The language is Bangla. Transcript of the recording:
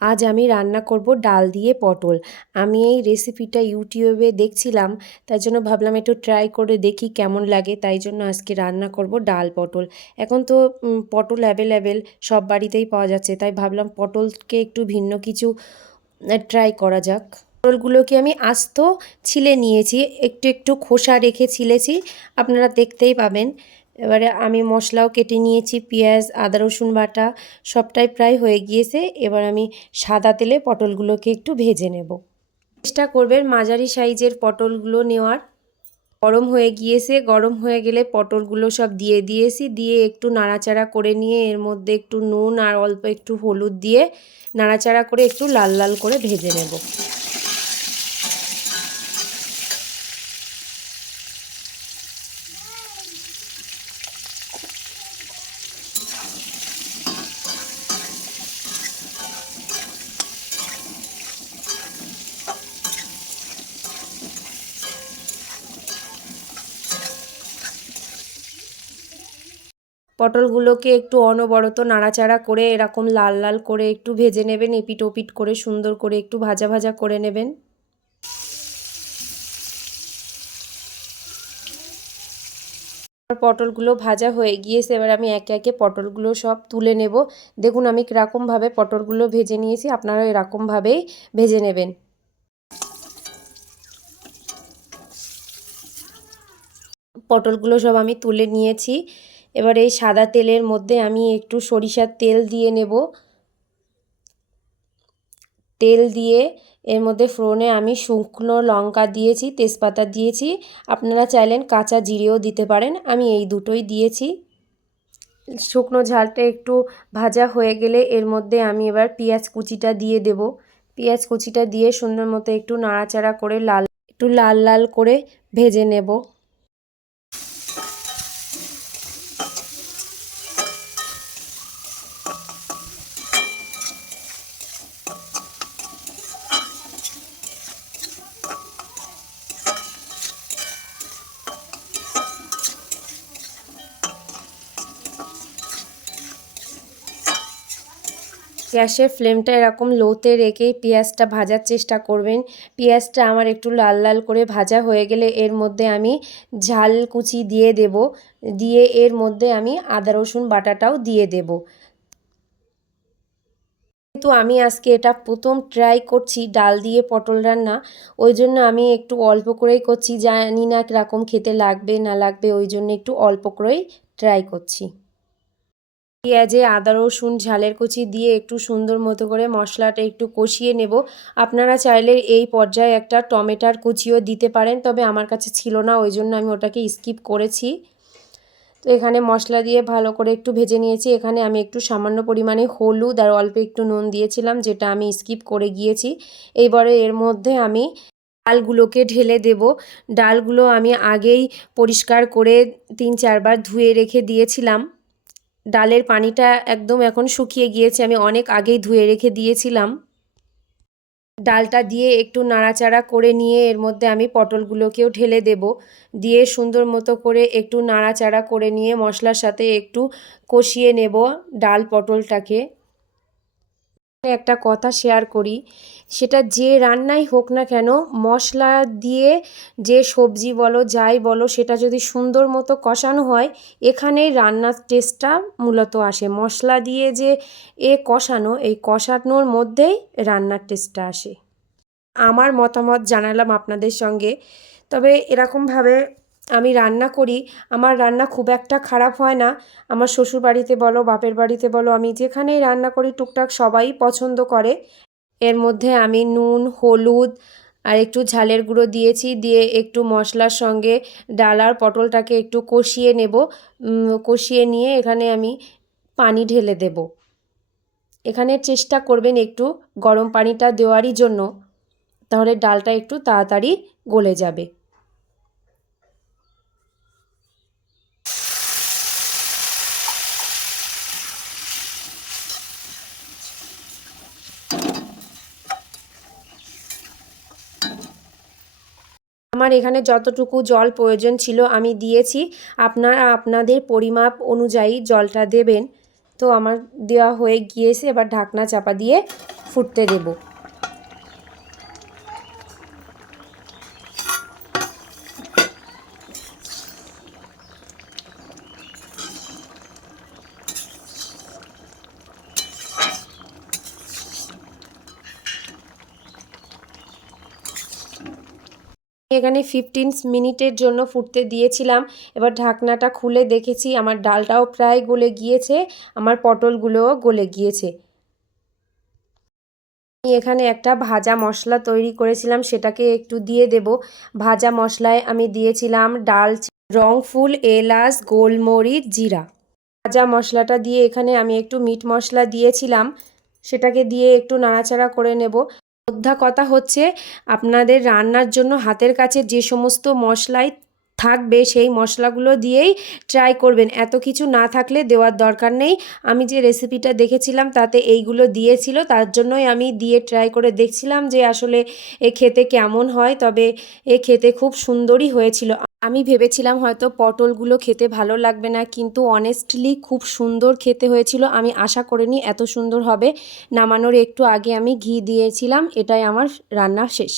আজ আমি রান্না করব ডাল দিয়ে পটল। আমি এই রেসিপিটা ইউটিউবে দেখছিলাম, তাই জন্য ভাবলাম একটু ট্রাই করে দেখি কেমন লাগে। তাই জন্য আজকে রান্না করব ডাল পটল। এখন তো পটল অ্যাভেলেবেল, সব বাড়িতেই পাওয়া যাচ্ছে, তাই ভাবলাম পটলকে একটু ভিন্ন কিছু ট্রাই করা যাক। পটলগুলোকে আমি আস্ত ছিলে নিয়েছি, একটু একটু খোসা রেখে ছিলেছি, আপনারা দেখতেই পাবেন। এবারে আমি মশলাও কেটে নিয়েছি, পেঁয়াজ, আদা রসুন বাটা সবটাই প্রায় হয়ে গিয়েছে। এবার আমি সাদা তেলে পটলগুলোকে একটু ভেজে নেব। চেষ্টা করবেন মাঝারি সাইজের পটলগুলো নেওয়ার। গরম হয়ে গিয়েছে, গরম হয়ে গেলে পটলগুলো সব দিয়ে দিয়েছি, দিয়ে একটু নাড়াচাড়া করে নিয়ে এর মধ্যে একটু নুন আর অল্প একটু হলুদ দিয়ে নাড়াচাড়া করে একটু লাল লাল করে ভেজে নেব। পটলগুলোকে একটু অনবরত নাড়াচাড়া করে এরকম লাল লাল করে একটু ভেজে নেবেন, এপিট ওপিট করে সুন্দর করে একটু ভাজা ভাজা করে নেবেন। পটলগুলো ভাজা হয়ে গিয়েছে, এবার আমি একে একে পটলগুলো সব তুলে নেব। দেখুন আমি কীরকমভাবে পটলগুলো ভেজে নিয়েছি, আপনারা এরকমভাবেই ভেজে নেবেন। পটলগুলো সব আমি তুলে নিয়েছি। এবার এই সাদা তেলের মধ্যে আমি একটু সরিষার তেল দিয়ে নেব। তেল দিয়ে এর মধ্যে ফোড়নে আমি শুকনো লঙ্কা দিয়েছি, তেজপাতা দিয়েছি, আপনারা চাইলেন কাঁচা জিরেও দিতে পারেন, আমি এই দুটোই দিয়েছি। শুকনো ঝালটা একটু ভাজা হয়ে গেলে এর মধ্যে আমি এবার পেঁয়াজ কুচিটা দিয়ে দেব। পেঁয়াজ কুচিটা দিয়ে সুন্দর মতো একটু নাড়াচাড়া করে লাল লাল করে ভেজে নেব। গ্যাসের ফ্লেমটা এরকম লোতে রেখেই পেঁয়াজটা ভাজার চেষ্টা করবেন। পেঁয়াজটা আমার একটু লাল লাল করে ভাজা হয়ে গেলে এর মধ্যে আমি ঝাল কুচি দিয়ে দেব, দিয়ে এর মধ্যে আমি আদা রসুন বাটাটাও দিয়ে দেব। কিন্তু আমি আজকে এটা প্রথম ট্রাই করছি ডাল দিয়ে পটল রান্না, ওই জন্য আমি একটু অল্প করেই করছি, জানি না কীরকম খেতে লাগবে না লাগবে, ওই জন্য একটু অল্প করেই ট্রাই করছি। পেঁয়াজে আদা রসুন ঝালের কুচি দিয়ে একটু সুন্দর মতো করে মশলাটা একটু কষিয়ে নেব। আপনারা চাইলে এই পর্যায়ে একটা টমেটোর কুচিও দিতে পারেন, তবে আমার কাছে ছিল না, ওই জন্য আমি ওটাকে স্কিপ করেছি। তো এখানে মশলা দিয়ে ভালো করে একটু ভেজে নিয়েছি। এখানে আমি একটু সামান্য পরিমাণে হলুদ আর অল্প একটু নুন দিয়েছিলাম, যেটা আমি স্কিপ করে গিয়েছি। এইবারে এর মধ্যে আমি ডালগুলোকে ঢেলে দেব। ডালগুলো আমি আগেই পরিষ্কার করে 3-4 বার ধুয়ে রেখে দিয়েছিলাম। ডালের পানিটা একদম এখন শুকিয়ে গিয়েছে, আমি অনেক আগেই ধুয়ে রেখে দিয়েছিলাম। ডালটা দিয়ে একটু নাড়াচাড়া করে নিয়ে এর মধ্যে আমি পটলগুলোকেও ঢেলে দেব, দিয়ে সুন্দর মতো করে একটু নাড়াচাড়া করে নিয়ে মশলার সাথে একটু কষিয়ে নেব ডাল পটলটাকে। একটা কথা শেয়ার করি, সেটা যে রান্নাই হোক না কেন, মশলা দিয়ে যে সবজি বলো যাই বলো, সেটা যদি সুন্দর মতো কষানো হয়, এখানেই রান্নার টেস্টটা মূলত আসে। মশলা দিয়ে যে কষানো, এই কষানোর মধ্যেই রান্নার টেস্টটা আসে। আমার মতামত জানালাম আপনাদের সঙ্গে। তবে এরকমভাবে আমি রান্না করি, আমার রান্না খুব একটা খারাপ হয় না। আমার শ্বশুরবাড়িতে বলো, বাপের বাড়িতে বলো, আমি যেখানেই রান্না করি টুকটাক সবাই পছন্দ করে। এর মধ্যে আমি নুন, হলুদ আর একটু ঝালের গুঁড়ো দিয়েছি, দিয়ে একটু মশলার সঙ্গে ডাল আর পটলটাকে একটু কষিয়ে নেব। কষিয়ে নিয়ে এখানে আমি পানি ঢেলে দেব। এখানে চেষ্টা করবেন একটু গরম পানিটা দেওয়ারই জন্য, তাহলে ডালটা একটু তাড়াতাড়ি গলে যাবে। আমার এখানে যতটুকু জল প্রয়োজন ছিল আমি দিয়েছি, আপনারা আপনাদের পরিমাপ অনুযায়ী জলটা দেবেন। তো আমার দেওয়া হয়ে গিয়েছে, এবার ঢাকনা চাপা দিয়ে ফুটতে দেব। এখানে 15 মিনিটের জন্য ফুটতে দিয়েছিলাম। এবার ঢাকনাটা খুলে দেখেছি আমার ডালটাও প্রায় গলে গিয়েছে, আমার পটলগুলোও গলে গিয়েছে। আমি এখানে একটা ভাজা মশলা তৈরি করেছিলাম, সেটাকে একটু দিয়ে দেব। ভাজা মশলায় আমি দিয়েছিলাম রং ফুল, এলাচ, গোলমরিচ, জিরা। ভাজা মশলাটা দিয়ে এখানে আমি একটু মিট মশলা দিয়েছিলাম, সেটাকে দিয়ে একটু নাড়াচাড়া করে নেব। মোদ্দা কথা হচ্ছে, আপনাদের রান্নার জন্য হাতের কাছে যে সমস্ত মশলাই থাকবে সেই মশলাগুলো দিয়েই ট্রাই করবেন, এত কিছু না থাকলে দেওয়ার দরকার নেই। আমি যে রেসিপিটা দেখেছিলাম তাতে এইগুলো দিয়েছিল, তার জন্যই আমি দিয়ে ট্রাই করে দেখছিলাম যে আসলে এ খেতে কেমন হয়। তবে এ খেতে খুব সুন্দরই হয়েছিল। আমি ভেবেছিলাম হয়তো পটলগুলো খেতে ভালো লাগবে না, কিন্তু অনেস্টলি খুব সুন্দর খেতে হয়েছিল। আমি আশা করিনি এত সুন্দর হবে। নামানোর একটু আগে আমি ঘি দিয়েছিলাম। এটাই আমার রান্না শেষ।